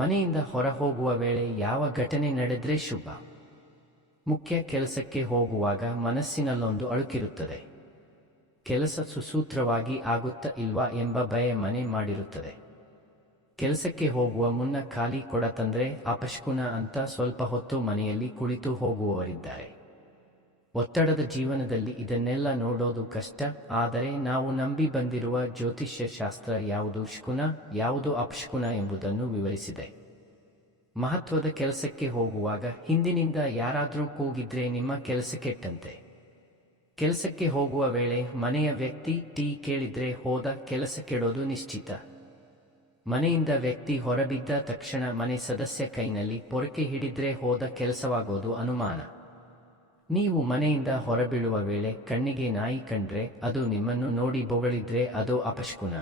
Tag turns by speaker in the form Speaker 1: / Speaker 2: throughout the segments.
Speaker 1: ಮನೆಯಿಂದ ಹೊರ ಹೋಗುವ ವೇಳೆ ಯಾವ ಘಟನೆ ನಡೆದರೆ ಶುಭ ಮುಖ್ಯ ಕೆಲಸಕ್ಕೆ ಹೋಗುವಾಗ ಮನಸ್ಸಿನಲ್ಲೊಂದು ಅಳುಕಿರುತ್ತದೆ ಕೆಲಸ ಸುಸೂತ್ರವಾಗಿ ಆಗುತ್ತಾ ಇಲ್ವಾ ಎಂಬ ಭಯ ಮನೆ ಮಾಡಿರುತ್ತದೆ ಕೆಲಸಕ್ಕೆ ಹೋಗುವ ಮುನ್ನ ಖಾಲಿ ಕೊಡ ಅಪಶ್ಕುನ ಅಂತ ಸ್ವಲ್ಪ ಹೊತ್ತು ಮನೆಯಲ್ಲಿ ಕುಳಿತು ಹೋಗುವವರಿದ್ದಾರೆ ಒತ್ತಡದ ಜೀವನದಲ್ಲಿ ಇದನ್ನೆಲ್ಲ ನೋಡೋದು ಕಷ್ಟ ಆದರೆ ನಾವು ನಂಬಿ ಬಂದಿರುವ ಜ್ಯೋತಿಷ್ಯ ಶಾಸ್ತ್ರ ಯಾವುದು ಶುಕುನ ಯಾವುದು ಅಪಶುಕುನ ಎಂಬುದನ್ನು ವಿವರಿಸಿದೆ ಮಹತ್ವದ ಕೆಲಸಕ್ಕೆ ಹೋಗುವಾಗ ಹಿಂದಿನಿಂದ ಯಾರಾದರೂ ಕೂಗಿದ್ರೆ ನಿಮ್ಮ ಕೆಲಸ ಕೆಟ್ಟಂತೆ ಕೆಲಸಕ್ಕೆ ಹೋಗುವ ವೇಳೆ ಮನೆಯ ವ್ಯಕ್ತಿ ಟೀ ಕೇಳಿದ್ರೆ ಹೋದ ಕೆಲಸ ಕೆಡೋದು ನಿಶ್ಚಿತ ಮನೆಯಿಂದ ವ್ಯಕ್ತಿ ಹೊರಬಿದ್ದ ತಕ್ಷಣ ಮನೆ ಸದಸ್ಯ ಕೈನಲ್ಲಿ ಪೊರಕೆ ಹಿಡಿದ್ರೆ ಹೋದ ಕೆಲಸವಾಗೋದು ಅನುಮಾನ ನೀವು ಮನೆಯಿಂದ ಹೊರಬೀಳುವ ವೇಳೆ ಕಣ್ಣಿಗೆ ನಾಯಿ ಕಂಡ್ರೆ ಅದು ನಿಮ್ಮನ್ನು ನೋಡಿ ಬೊಗಳಿದ್ರೆ ಅದು ಅಪಶಕುನ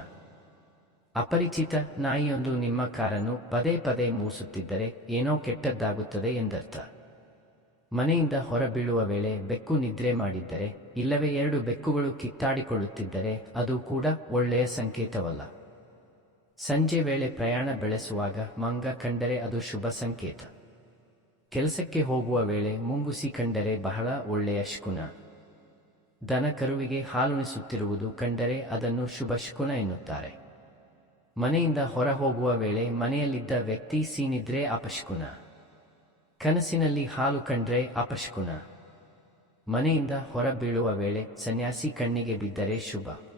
Speaker 1: ಅಪರಿಚಿತ ನಾಯಿಯೊಂದು ನಿಮ್ಮ ಕಾರನ್ನು ಪದೇ ಪದೇ ಮೂಸುತ್ತಿದ್ದರೆ ಏನೋ ಕೆಟ್ಟದ್ದಾಗುತ್ತದೆ ಎಂದರ್ಥ ಮನೆಯಿಂದ ಹೊರಬೀಳುವ ವೇಳೆ ಬೆಕ್ಕು ನಿದ್ರೆ ಮಾಡಿದ್ದರೆ ಇಲ್ಲವೇ ಎರಡು ಬೆಕ್ಕುಗಳು ಕಿತ್ತಾಡಿಕೊಳ್ಳುತ್ತಿದ್ದರೆ ಅದು ಕೂಡ ಒಳ್ಳೆಯ ಸಂಕೇತವಲ್ಲ ಸಂಜೆ ವೇಳೆ ಪ್ರಯಾಣ ಬೆಳೆಸುವಾಗ ಮಂಗ ಕಂಡರೆ ಅದು ಶುಭ ಸಂಕೇತ ಕೆಲಸಕ್ಕೆ ಹೋಗುವ ವೇಳೆ ಮುಂಗುಸಿ ಕಂಡರೆ ಬಹಳ ಒಳ್ಳೆಯ ಶಕುನ ದನ ಕರುವಿಗೆ ಹಾಲುಣಿಸುತ್ತಿರುವುದು ಕಂಡರೆ ಅದನ್ನು ಶುಭ ಶಕುನ ಎನ್ನುತ್ತಾರೆ ಮನೆಯಿಂದ ಹೊರ ಹೋಗುವ ವೇಳೆ ಮನೆಯಲ್ಲಿದ್ದ ವ್ಯಕ್ತಿ ಸೀನಿದ್ರೆ ಅಪಶಕುನ ಕನಸಿನಲ್ಲಿ ಹಾಲು ಕಂಡ್ರೆ ಅಪಶಕುನ ಮನೆಯಿಂದ ಹೊರಬೀಳುವ ವೇಳೆ ಸನ್ಯಾಸಿ ಕಣ್ಣಿಗೆ ಬಿದ್ದರೆ ಶುಭ